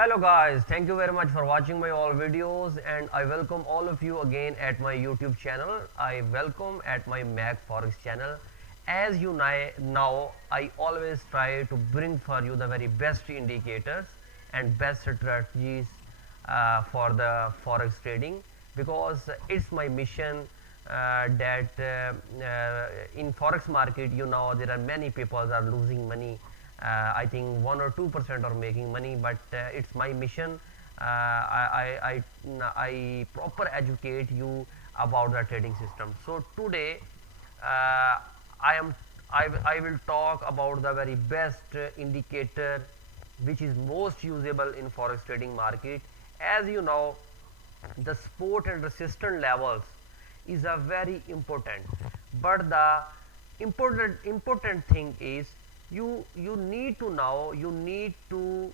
Hello guys, thank you very much for watching my all videos, and I welcome all of you again at my YouTube channel. I welcome at my Mac Forex channel. As you know, I always try to bring for you the very best indicators and best strategies for the Forex trading, because it's my mission that in Forex market, there are many people that are losing money. I think 1 or 2% are making money, but it's my mission. I proper educate you about the trading system. So today I am I will talk about the very best indicator which is most usable in forex trading market. As you know, the support and resistance levels is a very important, but the important thing is you need to know, you need to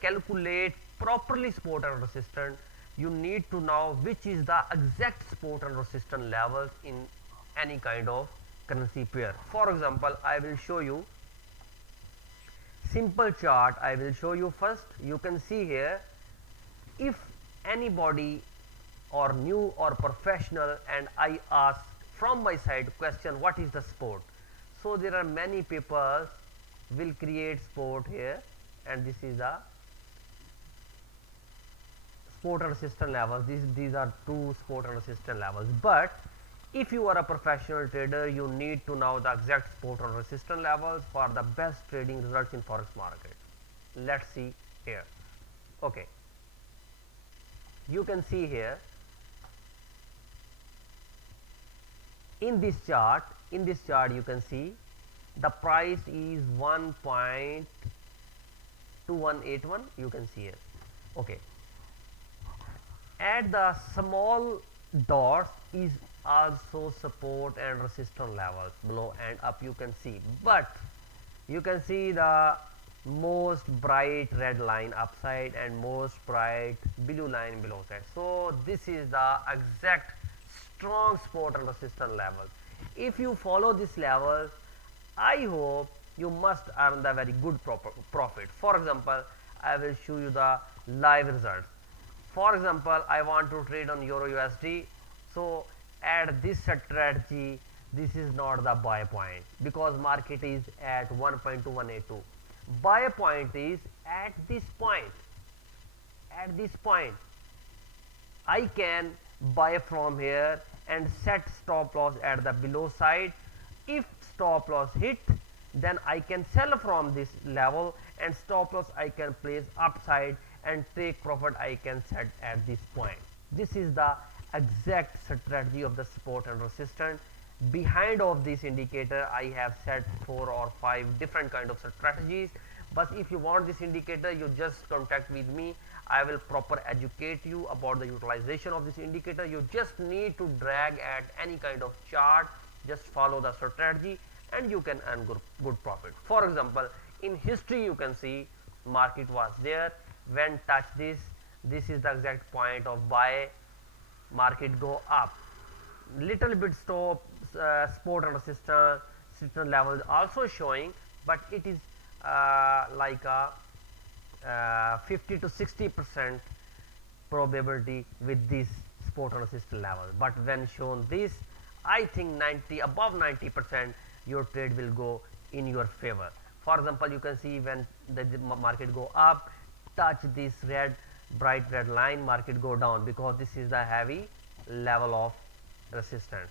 calculate properly support and resistance. You need to know which is the exact support and resistance levels in any kind of currency pair. For example, I will show you simple chart. I will show you first. You can see here, if anybody or new or professional and I ask from my side question what is the support, so there are many people will create support here, and this is the support and resistance levels. These are two support and resistance levels. But if you are a professional trader, you need to know the exact support and resistance levels for the best trading results in forex market. Let's see here. Okay, you can see here in this chart you can see the price is 1.2181. you can see here. Okay, at the small dots is also support and resistance levels below and up, you can see. But you can see the most bright red line upside and most bright blue line below side. So this is the exact strong support and resistance level. If you follow this level, I hope you must earn the very good profit. For example, I will show you the live results. For example, I want to trade on Euro USD. So at this strategy, this is not the buy point because market is at 1.2182. Buy point is at this point. At this point, I can buy from here and set stop loss at the below side. If stop loss hit, then I can sell from this level, and stop loss I can place upside, and take profit I can set at this point. This is the exact strategy of the support and resistance. Behind of this indicator, I have set 4 or 5 different kind of strategies. But if you want this indicator, you just contact with me. I will proper educate you about the utilization of this indicator. You just need to drag at any kind of chart, just follow the strategy, and you can earn good profit. For example, in history you can see market was there, when touch this is the exact point of buy, market go up, little bit stop, support and resistance level also showing, but it is like a 50 to 60% probability with this support and resistance level. But when shown this, I think above 90% your trade will go in your favor. For example, you can see when the market go up, touch this bright red line, market go down because this is the heavy level of resistance.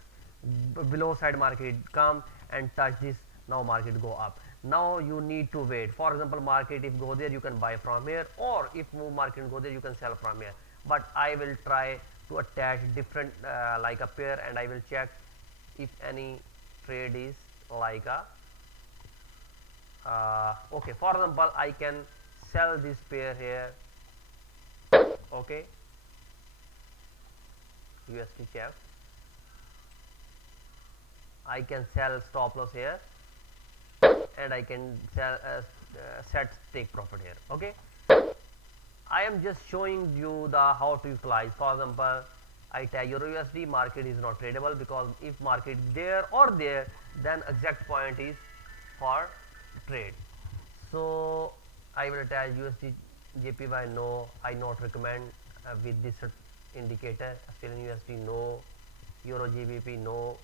Below side market come and touch this, now market go up. Now you need to wait. For example, market if go there, you can buy from here, or if move market go there, you can sell from here. But I will try to attach different like a pair, and I will check if any trade is like a okay. For example, I can sell this pair here. Okay, USD CHF. I can sell stop loss here, and I can sell set take profit here. Okay, I am just showing you the how to utilize. For example, I tell Euro USD market is not tradable because if market there or there, then exact point is for trade. So I will attach USD JPY no, I not recommend with this indicator. Australian USD no, Euro GBP no,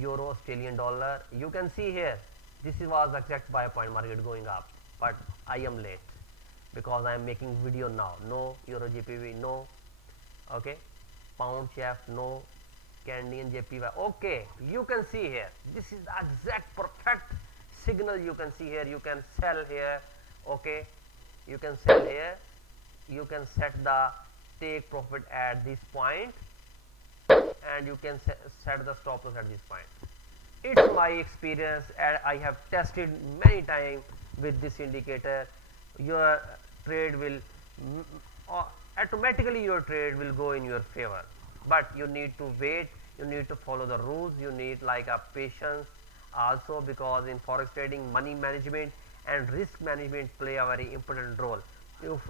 Euro Australian dollar. You can see here this was exact buy point, market going up, but I am late because I am making video now. No Euro GBP no, okay, Pound CHF no, Canadian JPY okay. You can see here this is the exact perfect signal. You can see here, you can sell here, okay, you can sell here, you can set the take profit at this point, and you can set the stop loss at this point. It's my experience and I have tested many times with this indicator. Your trade will automatically, your trade will go in your favor, but you need to wait, you need to follow the rules, you need like a patience also, because in forex trading money management and risk management play a very important role.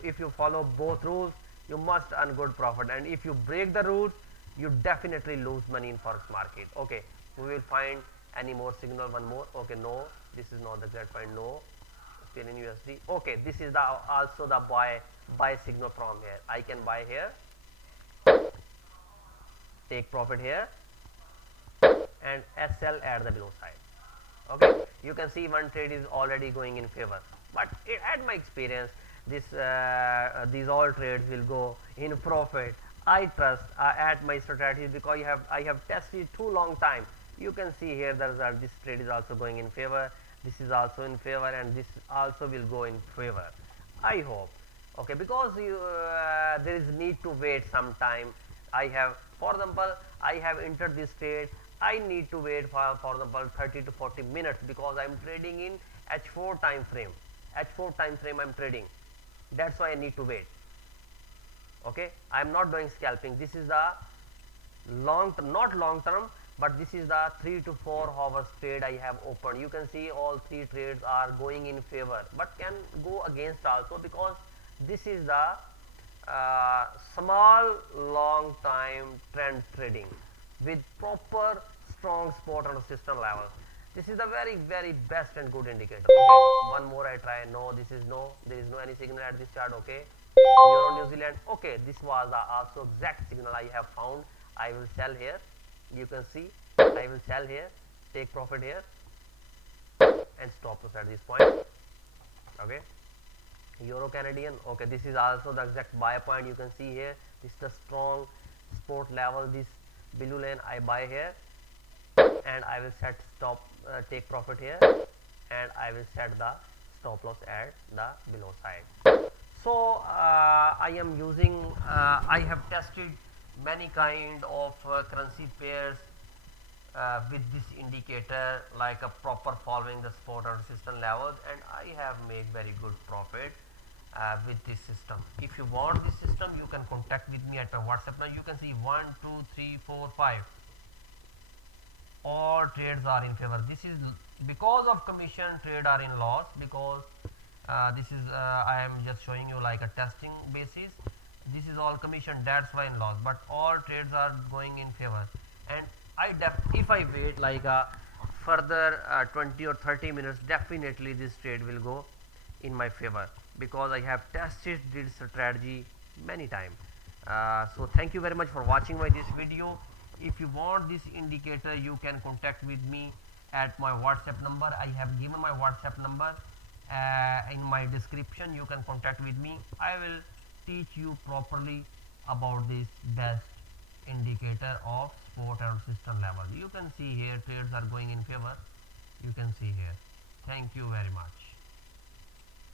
If you follow both rules, you must earn good profit, and if you break the rules, you definitely lose money in forex market. Okay, we will find any more signal, one more. Okay, no, this is not the exact point. No, Australian USD. Okay, this is the also the buy signal from here. I can buy here, take profit here, and SL at the below side. Okay, you can see one trade is already going in favor, but at my experience, these all trades will go in profit. I trust at my strategy because I have tested too long time. You can see here that this trade is also going in favor, this is also in favor, and this also will go in favor, I hope. Okay, because there is need to wait some time. I have, for example, I have entered this trade, I need to wait for example 30 to 40 minutes because I am trading in H4 time frame. H4 time frame I am trading, that's why I need to wait. Okay, I am not doing scalping. This is the long term, not long term, but this is the 3 to 4 hours trade I have opened. You can see all three trades are going in favor, but can go against also, because this is the small long time trend trading with proper strong support on system level. This is the very best and good indicator. Okay, one more I try. No, this is no, there is no any signal at this chart. Okay, Euro New Zealand. Okay, this was the also exact signal I have found. I will sell here, you can see I will sell here, take profit here, and stop loss at this point. Okay, Euro Canadian. Okay, this is also the exact buy point. You can see here, this is the strong support level. This blue line I buy here, and I will set stop take profit here, and I will set the stop loss at the below side. So I am using I have tested many kind of currency pairs with this indicator, like a proper following the support or resistance levels, and I have made very good profit with this system. If you want this system, you can contact with me at my WhatsApp. Now you can see 1 2 3 4 5 all trades are in favor. This is because of commission, trade are in loss, because this is I am just showing you like a testing basis. This is all commission, that's why in loss, but all trades are going in favor. And if I wait like a further 20 or 30 minutes, definitely this trade will go in my favor, because I have tested this strategy many times. So thank you very much for watching this video. If you want this indicator, you can contact with me at my WhatsApp number. I have given my WhatsApp number in my description. You can contact with me. I will teach you properly about this best indicator of support and resistance level. You can see here trades are going in favor. You can see here. Thank you very much.